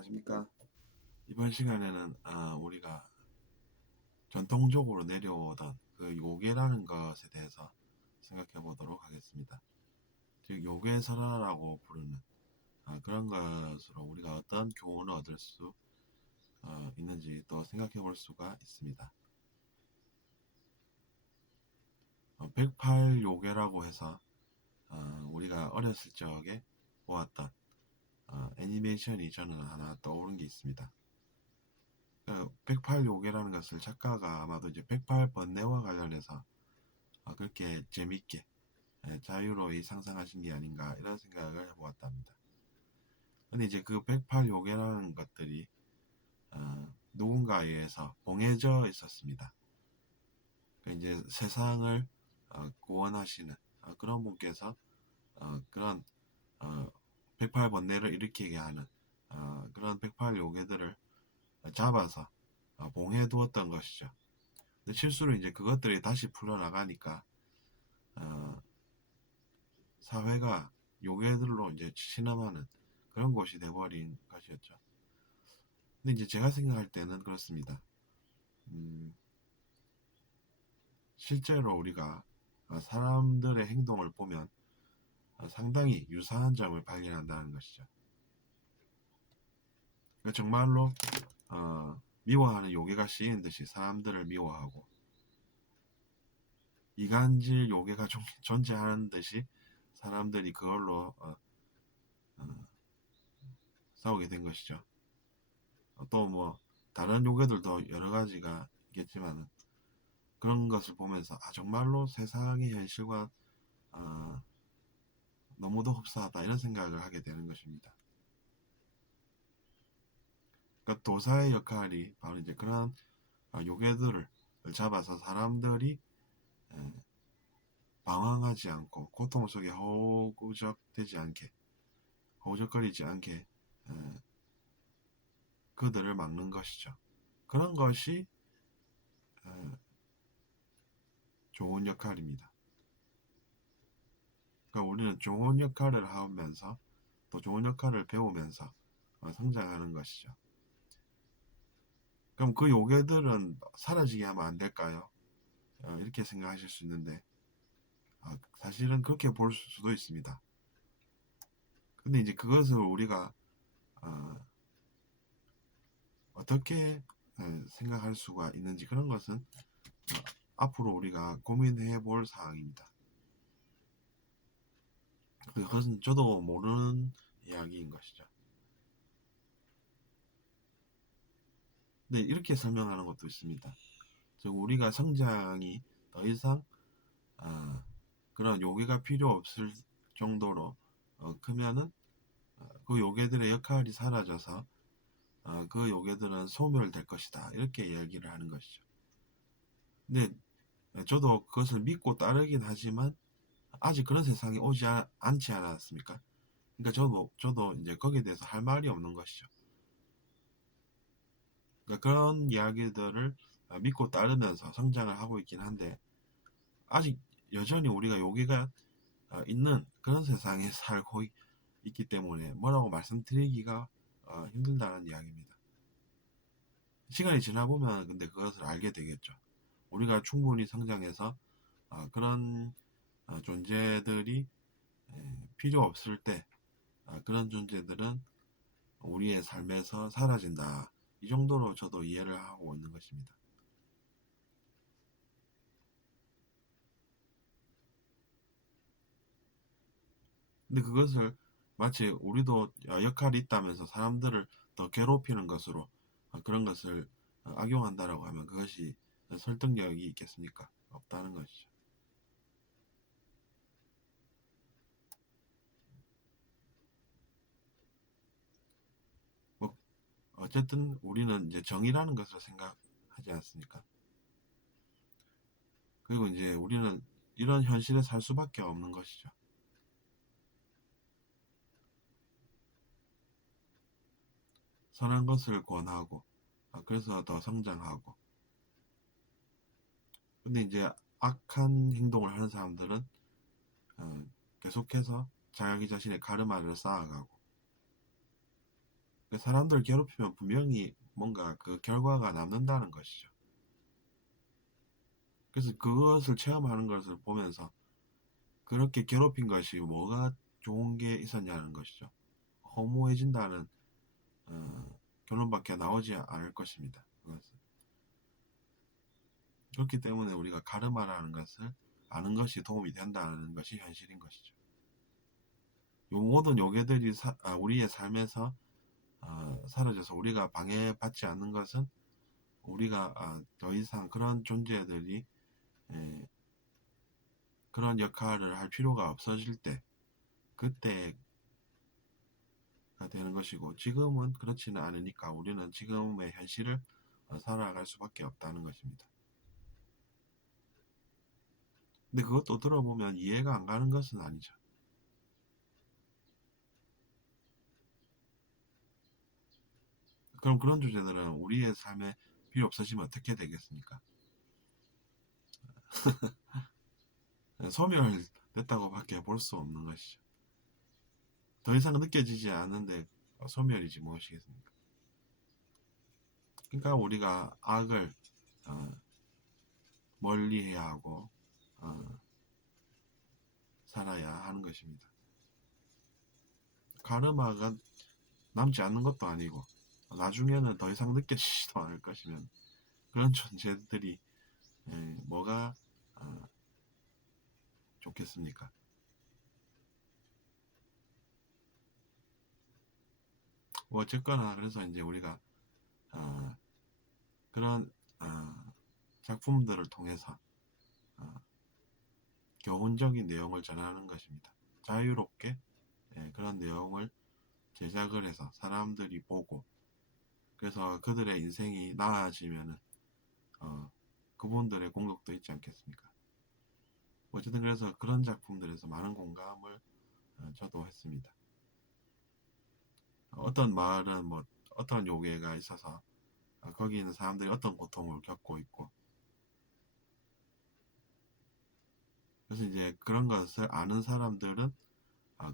안녕하십니까. 이번 시간에는 우리가 전통적으로 내려오던 그 요괴라는 것에 대해서 생각해 보도록 하겠습니다. 즉 요괴설화라고 부르는 그런 것으로 우리가 어떤 교훈을 얻을 수 있는지 또 생각해 볼 수가 있습니다. 108요괴라고 해서 우리가 어렸을 적에 보았던 애니메이션이 저는 하나 떠오른 게 있습니다. 108요괴라는 것을 작가가 아마도 이제 108번뇌와 관련해서 그렇게 재밌게 자유로이 상상하신 게 아닌가 이런 생각을 해보았답니다. 근데 이제 그 108요괴라는 것들이 누군가에 의해서 봉해져 있었습니다. 그러니까 이제 세상을 구원하시는 그런 분께서 그런 108번뇌를 일으키게 하는 그런 108요괴들을 잡아서 봉해 두었던 것이죠. 근데 실수로 이제 그것들이 다시 풀려나가니까 사회가 요괴들로 이제 침범하는 그런 곳이 돼버린 것이었죠. 근데 이제 제가 생각할 때는 그렇습니다. 실제로 우리가 사람들의 행동을 보면 상당히 유사한 점을 발견한다는 것이죠. 그러니까 정말로 미워하는 요괴가 씌인 듯이 사람들을 미워하고 이간질 요괴가 존재하는 듯이 사람들이 그걸로 싸우게 된 것이죠. 또 뭐 다른 요괴들도 여러 가지가 있겠지만 그런 것을 보면서 정말로 세상의 현실과 너무도 흡사하다 이런 생각을 하게 되는 것입니다. 그러니까 도사의 역할이 바로 이제 그런 요괴들을 잡아서 사람들이 방황하지 않고 고통 속에 허우적대지 않게 허우적거리지 않게 그들을 막는 것이죠. 그런 것이 좋은 역할입니다. 그러니까 우리는 좋은 역할을 하면서 또 좋은 역할을 배우면서 성장하는 것이죠. 그럼 그 요괴들은 사라지게 하면 안 될까요? 이렇게 생각하실 수 있는데 사실은 그렇게 볼 수도 있습니다. 근데 이제 그것을 우리가 어떻게 생각할 수가 있는지 그런 것은 앞으로 우리가 고민해 볼 사항입니다. 그것은 저도 모르는 이야기인 것이죠. 근데 이렇게 설명하는 것도 있습니다. 즉 우리가 성장이 더 이상 그런 요괴가 필요 없을 정도로 크면은 그 요괴들의 역할이 사라져서 그 요괴들은 소멸될 것이다 이렇게 이야기를 하는 것이죠. 근데 저도 그것을 믿고 따르긴 하지만 아직 그런 세상이 오지 않지 않았습니까? 그러니까 저도 이제 거기에 대해서 할 말이 없는 것이죠. 그러니까 그런 이야기들을 믿고 따르면서 성장을 하고 있긴 한데 아직 여전히 우리가 요괴가 있는 그런 세상에 살고 있기 때문에 뭐라고 말씀드리기가 힘들다는 이야기입니다. 시간이 지나보면 근데 그것을 알게 되겠죠. 우리가 충분히 성장해서 그런 존재들이 필요 없을 때 그런 존재들은 우리의 삶에서 사라진다. 이 정도로 저도 이해를 하고 있는 것입니다. 근데 그것을 마치 우리도 역할이 있다면서 사람들을 더 괴롭히는 것으로 그런 것을 악용한다라고 하면 그것이 설득력이 있겠습니까? 없다는 것이죠. 뭐 어쨌든 우리는 이제 정의라는 것을 생각하지 않습니까? 그리고 이제 우리는 이런 현실에 살 수밖에 없는 것이죠. 선한 것을 권하고 그래서 더 성장하고 근데 이제 악한 행동을 하는 사람들은 계속해서 자기 자신의 가르마를 쌓아가고 그 사람들 괴롭히면 분명히 뭔가 그 결과가 남는다는 것이죠. 그래서 그것을 체험하는 것을 보면서 그렇게 괴롭힌 것이 뭐가 좋은 게 있었냐는 것이죠. 허무해진다는 결론밖에 나오지 않을 것입니다. 그것은. 그렇기 때문에 우리가 가르마라는 것을 아는 것이 도움이 된다는 것이 현실인 것이죠. 요 모든 요괴들이 우리의 삶에서 사라져서 우리가 방해받지 않는 것은 우리가 더 이상 그런 존재들이 그런 역할을 할 필요가 없어질 때 그때가 되는 것이고, 지금은 그렇지는 않으니까 우리는 지금의 현실을 살아갈 수밖에 없다는 것입니다. 근데 그것도 들어보면 이해가 안 가는 것은 아니죠. 그럼 그런 주제들은 우리의 삶에 필요 없어지면 어떻게 되겠습니까? 소멸됐다고 밖에 볼 수 없는 것이죠. 더 이상 느껴지지 않는데 소멸이지 무엇이겠습니까? 그러니까 우리가 악을 어, 멀리해야 하고 살아야 하는 것입니다. 카르마가 남지 않는 것도 아니고 나중에는 더 이상 느껴지지도 않을 것이면 그런 존재들이 뭐가 좋겠습니까? 뭐 어쨌거나 그래서 이제 우리가 어, 그런 작품들을 통해서 교훈적인 내용을 전하는 것입니다. 자유롭게 그런 내용을 제작을 해서 사람들이 보고, 그래서 그들의 인생이 나아지면은 그분들의 공덕도 있지 않겠습니까? 어쨌든 그래서 그런 작품들에서 많은 공감을 저도 했습니다. 어떤 마을은 뭐 어떤 요괴가 있어서 거기 있는 사람들이 어떤 고통을 겪고 있고, 그래서 이제 그런 것을 아는 사람들은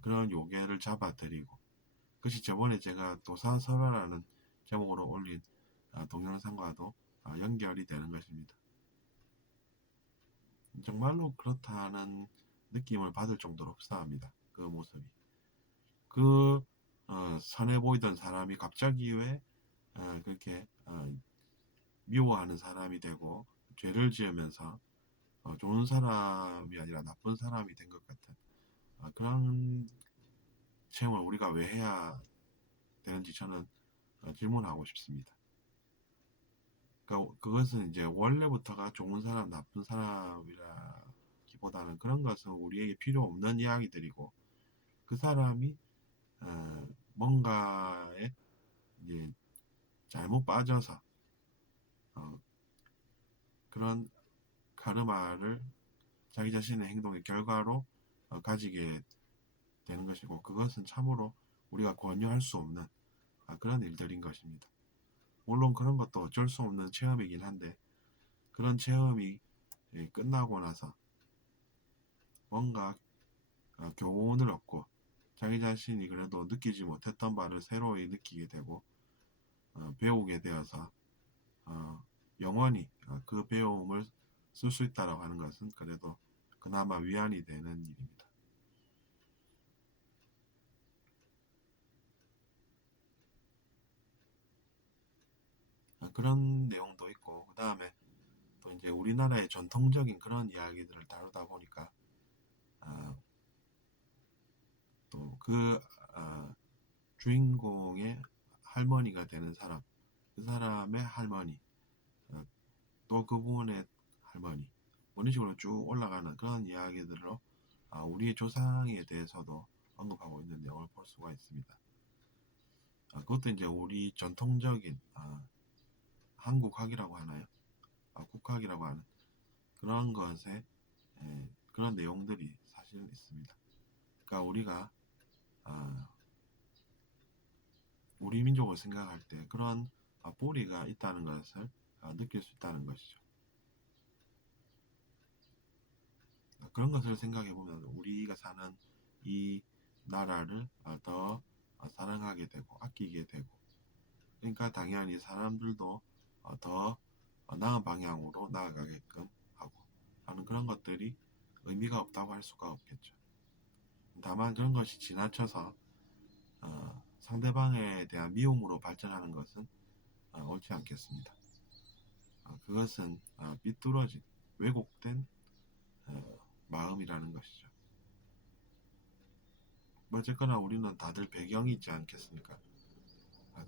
그런 요괴를 잡아들이고, 그것이 저번에 제가 도사설화라는 제목으로 올린 동영상과도 연결이 되는 것입니다. 정말로 그렇다는 느낌을 받을 정도로 흡사합니다. 그 모습이. 그 선해 보이던 사람이 갑자기 왜 그렇게 미워하는 사람이 되고 죄를 지으면서 좋은 사람이 아니라 나쁜 사람이 된 것 같은 그런 체험을 우리가 왜 해야 되는지 저는 질문하고 싶습니다. 그러니까 그것은 이제 원래부터가 좋은 사람, 나쁜 사람이라기보다는 그런 것은 우리에게 필요 없는 이야기들이고, 그 사람이 뭔가에 이제 잘못 빠져서 그런 카르마를 자기 자신의 행동의 결과로 가지게 되는 것이고, 그것은 참으로 우리가 권유할 수 없는 그런 일들인 것입니다. 물론 그런 것도 어쩔 수 없는 체험이긴 한데, 그런 체험이 끝나고 나서 뭔가 교훈을 얻고 자기 자신이 그래도 느끼지 못했던 바를 새로이 느끼게 되고 배우게 되어서 영원히 그 배움을 쓸 수 있다라고 하는 것은 그래도 그나마 위안이 되는 일입니다. 그런 내용도 있고, 그 다음에 또 이제 우리나라의 전통적인 그런 이야기들을 다루다 보니까 또 그 주인공의 할머니가 되는 사람, 그 사람의 할머니, 또 그분의 할머니, 이런 식으로 쭉 올라가는 그런 이야기들로 우리의 조상에 대해서도 언급하고 있는 내용을 볼 수가 있습니다. 그것도 이제 우리 전통적인 한국학이라고 하나요? 국학이라고 하는 그런 것에 그런 내용들이 사실 있습니다. 그러니까 우리가 우리 민족을 생각할 때 그런 뿌리가 있다는 것을 느낄 수 있다는 것이죠. 그런 것을 생각해 보면 우리가 사는 이 나라를 더 사랑하게 되고 아끼게 되고 그러니까 당연히 사람들도 더 나은 방향으로 나아가게끔 하고 하는 그런 것들이 의미가 없다고 할 수가 없겠죠. 다만 그런 것이 지나쳐서 상대방에 대한 미움으로 발전하는 것은 옳지 않겠습니다. 그것은 삐뚤어진 왜곡된 마음이라는 것이죠. 어쨌거나 우리는 다들 배경이 있지 않겠습니까?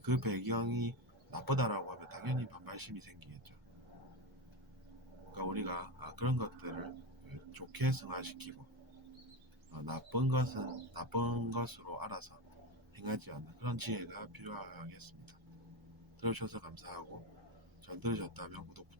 그 배경이 나쁘다라고 하면 당연히 반발심이 생기겠죠. 그러니까 우리가 그런 것들을 좋게 승화시키고 나쁜 것은 나쁜 것으로 알아서 행하지 않는 그런 지혜가 필요하겠습니다. 들어주셔서 감사하고 잘 들으셨다면 구독 부탁드립니다.